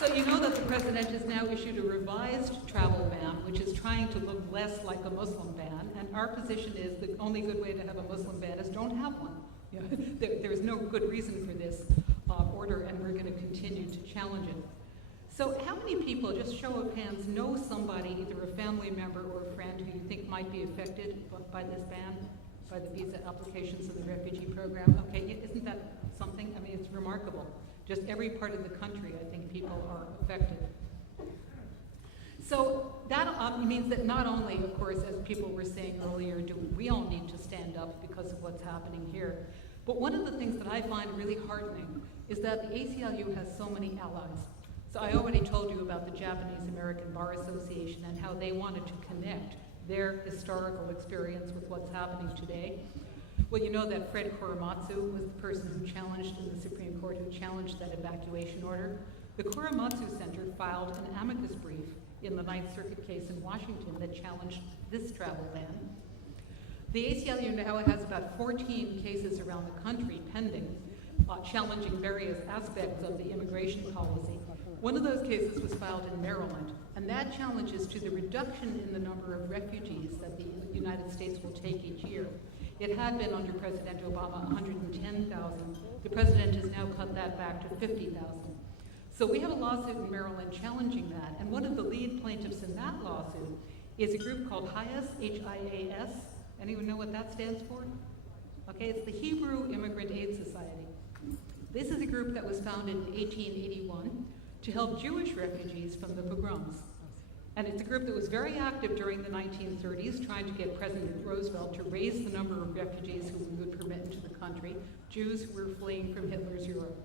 So you know that the president has now issued a revised travel ban, which is trying to look less like a Muslim ban. And our position is the only good way to have a Muslim ban is don't have one. You know, there's no good reason for this order, and we're going to continue to challenge it. So how many people, just show of hands, know somebody, either a family member or a friend, who you think might be affected by this ban, by the visa applications of the refugee program? Okay, isn't that something? I mean, it's remarkable. Just every part of the country, I think people are affected. So that means that not only, of course, as people were saying earlier, do we all need to stand up because of what's happening here, but one of the things that I find really heartening is that the ACLU has so many allies. So I already told you about the Japanese American Bar Association and how they wanted to connect their historical experience with what's happening today. Well, you know that Fred Korematsu was the person who challenged in the Supreme Court, who challenged that evacuation order. The Korematsu Center filed an amicus brief in the Ninth Circuit case in Washington that challenged this travel ban. The ACLU now has about 14 cases around the country pending, challenging various aspects of the immigration policy. One of those cases was filed in Maryland, and that challenges to the reduction in the number of refugees that the United States will take each year. It had been under President Obama 110,000. The president has now cut that back to 50,000. So we have a lawsuit in Maryland challenging that, and one of the lead plaintiffs in that lawsuit is a group called HIAS, H-I-A-S. Anyone know what that stands for? Okay, it's the Hebrew Immigrant Aid Society. This is a group that was founded in 1881 to help Jewish refugees from the pogroms. And it's a group that was very active during the 1930s, trying to get President Roosevelt to raise the number of refugees who we would permit into the country, Jews who were fleeing from Hitler's Europe.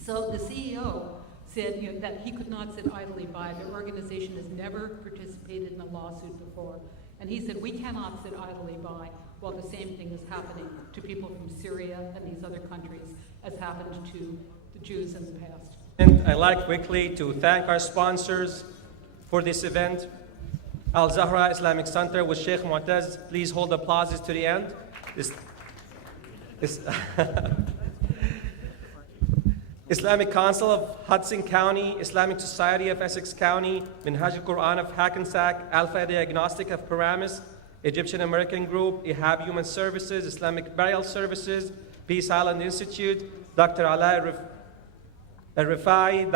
So the CEO said that he could not sit idly by. Their organization has never participated in a lawsuit before. And he said, we cannot sit idly by while the same thing is happening to people from Syria and these other countries as happened to the Jews in the past. And I'd like quickly to thank our sponsors for this event. Al-Zahra Islamic Center with Sheikh Mu'taz. Please hold applauses to the end. Islamic Council of Hudson County, Islamic Society of Essex County, Minhaj al-Quran of Hackensack, Alpha Diagnostic of Paramus, Egyptian American Group, Ihab Human Services, Islamic Burial Services, Peace Island Institute, Dr. Ala Al-Rifai,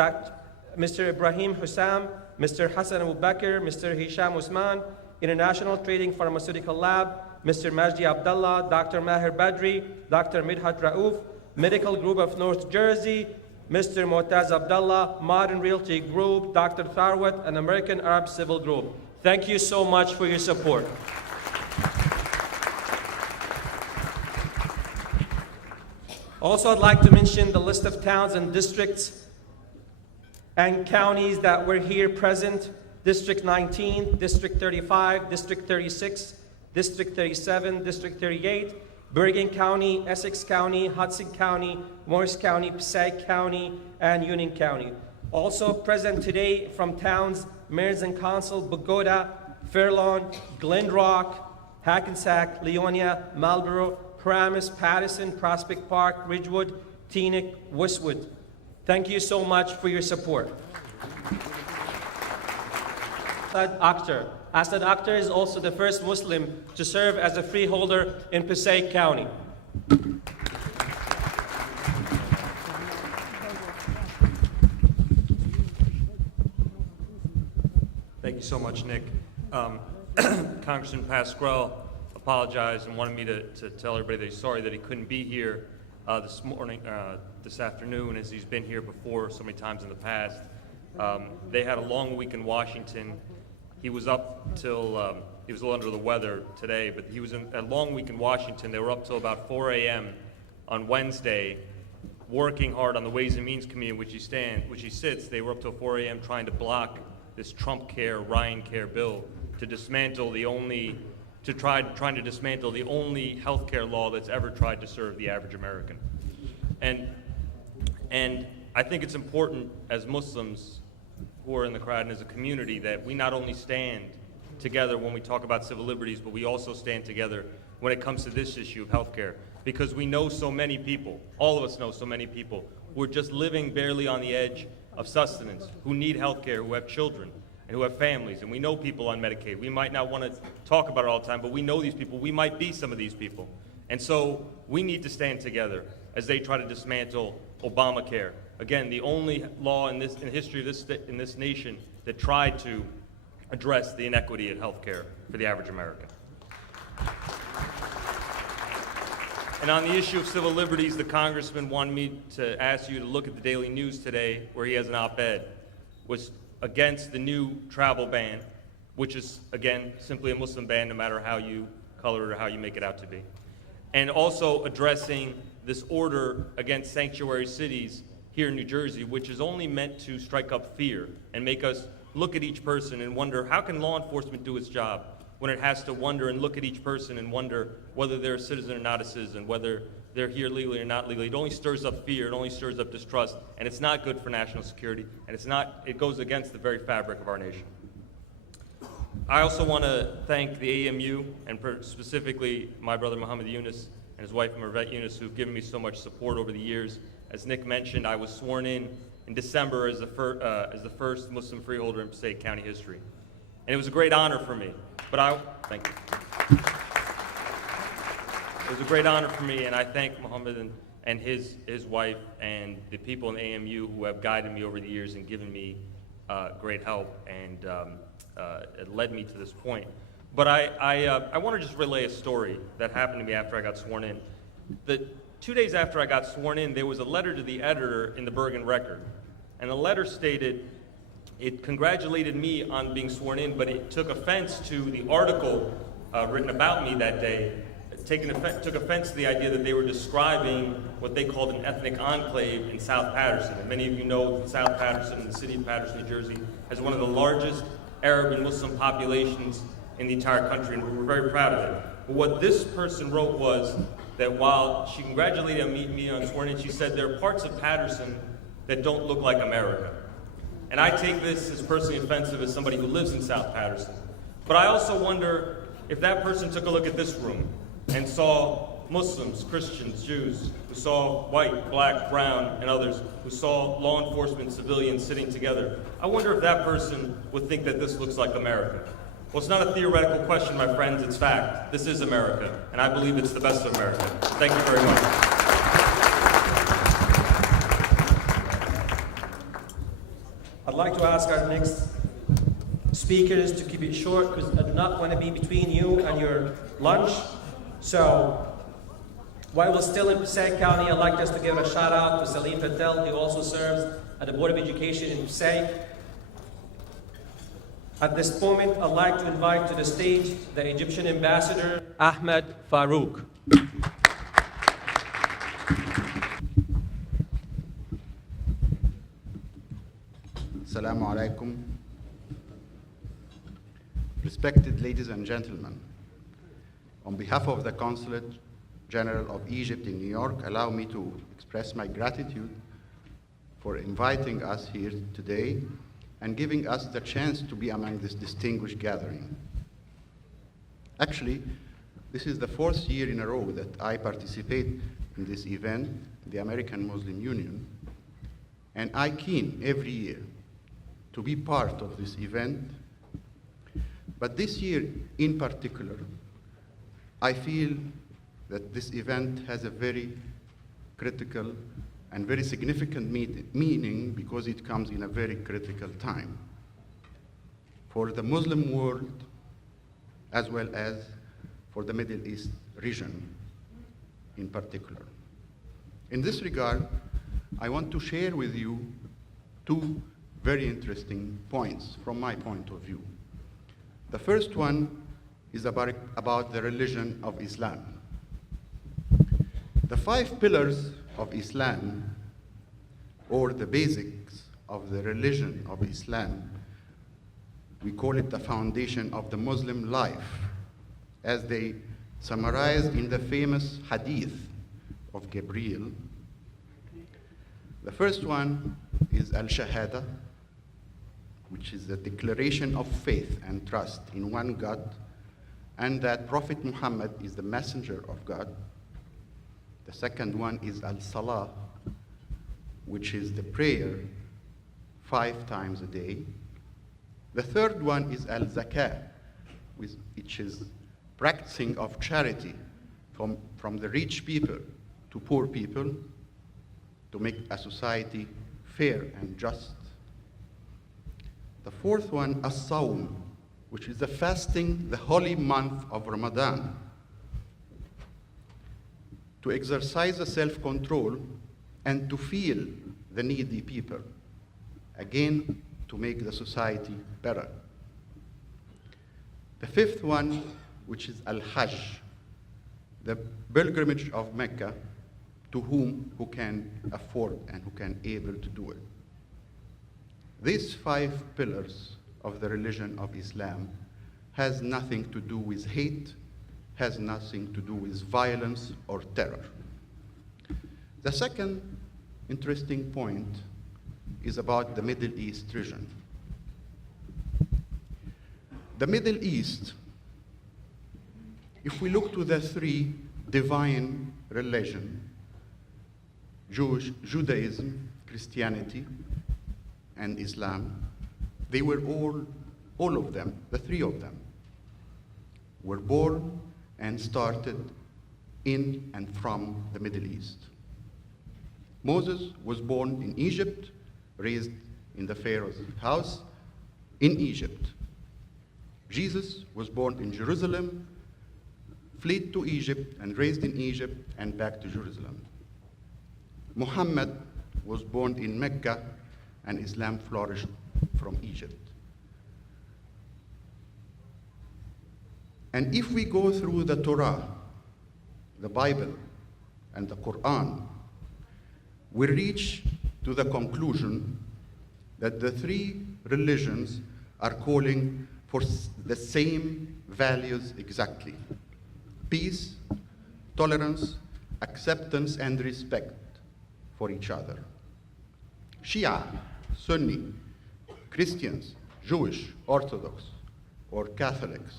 Mr. Ibrahim Hussam, Mr. Hassan Abu Bakr, Mr. Hisham Usman, International Trading Pharmaceutical Lab, Mr. Majdi Abdullah, Dr. Maher Badri, Dr. Midhat Raouf, Medical Group of North Jersey, Mr. Mu'taz Abdullah, Modern Realty Group, Dr. Tharwat, and American Arab Civil Group. Thank you so much for your support. Also, I'd like to mention the list of towns and districts and counties that were here present. District 19, District 35, District 36, District 37, District 38, Bergen County, Essex County, Hudson County, Morris County, Passaic County, and Union County. Also present today from towns Mayors and Council, Bogota, Fairlawn, Glen Rock, Hackensack, Leonia, Marlboro, Paramus, Patterson, Prospect Park, Ridgewood, Teaneck, Westwood. Thank you so much for your support. Asad Akhtar. Asad Akhtar is also the first Muslim to serve as a freeholder in Passaic County. Thank you so much, Nick. Congressman Pasquale apologized and wanted me to tell everybody that he's sorry that he couldn't be here this afternoon, as he's been here before so many times in the past. They had a long week in Washington. He was up till, he was a little under the weather today, but he was in a long week in Washington. They were up till about 4 a.m. on Wednesday, working hard on the Ways and Means Committee in which he sits. They were up till 4 a.m. trying to block this Trump Care, Ryan Care bill to dismantle trying to dismantle the only health care law that's ever tried to serve the average American. And I think it's important as Muslims who are in the crowd and as a community that we not only stand together when we talk about civil liberties, but we also stand together when it comes to this issue of healthcare, because we know so many people, all of us know so many people, who are just living barely on the edge of sustenance, who need health care, who have children, and who have families. And we know people on Medicaid. We might not want to talk about it all the time, but we know these people. We might be some of these people. And so we need to stand together as they try to dismantle Obamacare. Again, the only law in the history of in this nation that tried to address the inequity in health care for the average American. And on the issue of civil liberties, the congressman wanted me to ask you to look at the Daily News today, where he has an op-ed, was against the new travel ban, which is, again, simply a Muslim ban, no matter how you color it or how you make it out to be. And also addressing this order against sanctuary cities here in New Jersey, which is only meant to strike up fear and make us look at each person and wonder, how can law enforcement do its job when it has to wonder and look at each person and wonder whether they're a citizen or not a citizen, whether they're here legally or not legally? It only stirs up fear, it only stirs up distrust, and it's not good for national security, and it goes against the very fabric of our nation. I also want to thank the AMU, and specifically my brother Muhammad Yunus and his wife Mervet Yunus, who've given me so much support over the years. As Nick mentioned, I was sworn in December as the first Muslim freeholder in Passaic County history. And it was a great honor for me. Thank you. It was a great honor for me, and I thank Muhammad and his wife and the people in the AMU who have guided me over the years and given me great help, and it led me to this point. But I want to just relay a story that happened to me after I got sworn in. 2 days after I got sworn in, there was a letter to the editor in the Bergen Record. And the letter stated, it congratulated me on being sworn in, but it took offense to the article written about me that day. Took offense to the idea that they were describing what they called an ethnic enclave in South Paterson. And many of you know that South Paterson, the city of Paterson, New Jersey, has one of the largest Arab and Muslim populations in the entire country, and we're very proud of it. But what this person wrote was that while she congratulated me on sworn in, she said there are parts of Paterson that don't look like America. And I take this as personally offensive as somebody who lives in South Paterson. But I also wonder if that person took a look at this room and saw Muslims, Christians, Jews, who saw white, black, brown, and others, who saw law enforcement, civilians sitting together. I wonder if that person would think that this looks like America. Well, it's not a theoretical question, my friends, it's fact. This is America, and I believe it's the best of America. Thank you very much. I'd like to ask our next speakers to keep it short, because I do not want to be between you and your lunch. So, while we're still in Passaic County, I'd like us to give a shout out to Salim Patel, who also serves at the Board of Education in Passaic. At this moment, I'd like to invite to the stage the Egyptian ambassador, Ahmed Farouk. Assalamu alaikum. Respected ladies and gentlemen, on behalf of the Consulate General of Egypt in New York, allow me to express my gratitude for inviting us here today and giving us the chance to be among this distinguished gathering. Actually, this is the fourth year in a row that I participate in this event, the American Muslim Union, and I keen every year to be part of this event. But this year in particular, I feel that this event has a very critical and very significant meaning because it comes in a very critical time for the Muslim world as well as for the Middle East region in particular. In this regard, I want to share with you two very interesting points from my point of view. The first one is about the religion of Islam. The 5 pillars of Islam, or the basics of the religion of Islam, we call it the foundation of the Muslim life, as they summarized in the famous hadith of Gabriel. The first one is al-Shahada, which is the declaration of faith and trust in one God, and that Prophet Muhammad is the messenger of God. The second one is al-Salah, which is the prayer 5 times a day. The third one is al-zakah, which is practicing of charity from the rich people to poor people to make a society fair and just. The fourth one, as-sawm, which is the fasting, the holy month of Ramadan, to exercise the self-control and to feel the needy people, again, to make the society better. The fifth one, which is al-hajj, the pilgrimage of Mecca, to who can afford and who can able to do it. These 5 pillars of the religion of Islam has nothing to do with hate, has nothing to do with violence or terror. The second interesting point is about the Middle East region. The Middle East, if we look to the 3 divine religions, Judaism, Christianity, and Islam, they were all of them, the 3 of them, were born and started in and from the Middle East. Moses was born in Egypt, raised in the Pharaoh's house in Egypt. Jesus was born in Jerusalem, fled to Egypt and raised in Egypt and back to Jerusalem. Muhammad was born in Mecca and Islam flourished from Egypt. And if we go through the Torah, the Bible, and the Quran, we reach to the conclusion that the 3 religions are calling for the same values exactly: peace, tolerance, acceptance, and respect for each other. Shia, Sunni, Christians, Jewish, Orthodox, or Catholics,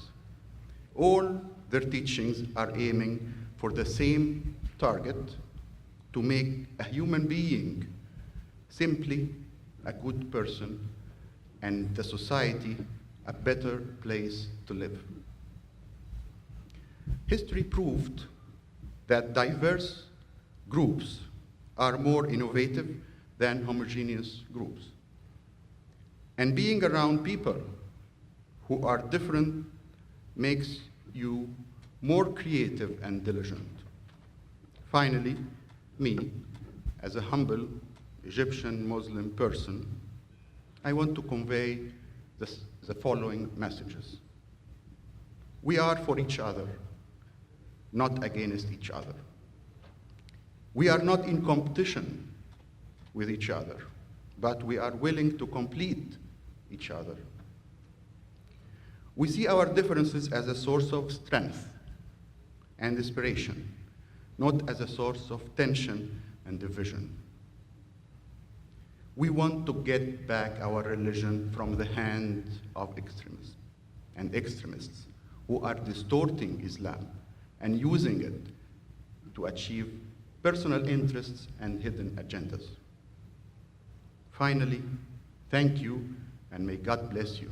all their teachings are aiming for the same target: to make a human being simply a good person and the society a better place to live. History proved that diverse groups are more innovative than homogeneous groups. And being around people who are different makes you more creative and diligent. Finally, me, as a humble Egyptian Muslim person, I want to convey the following messages. We are for each other, not against each other. We are not in competition with each other, but we are willing to complete each other. We see our differences as a source of strength and inspiration, not as a source of tension and division. We want to get back our religion from the hands of extremists and extremists who are distorting Islam and using it to achieve personal interests and hidden agendas. Finally, thank you, and may God bless you.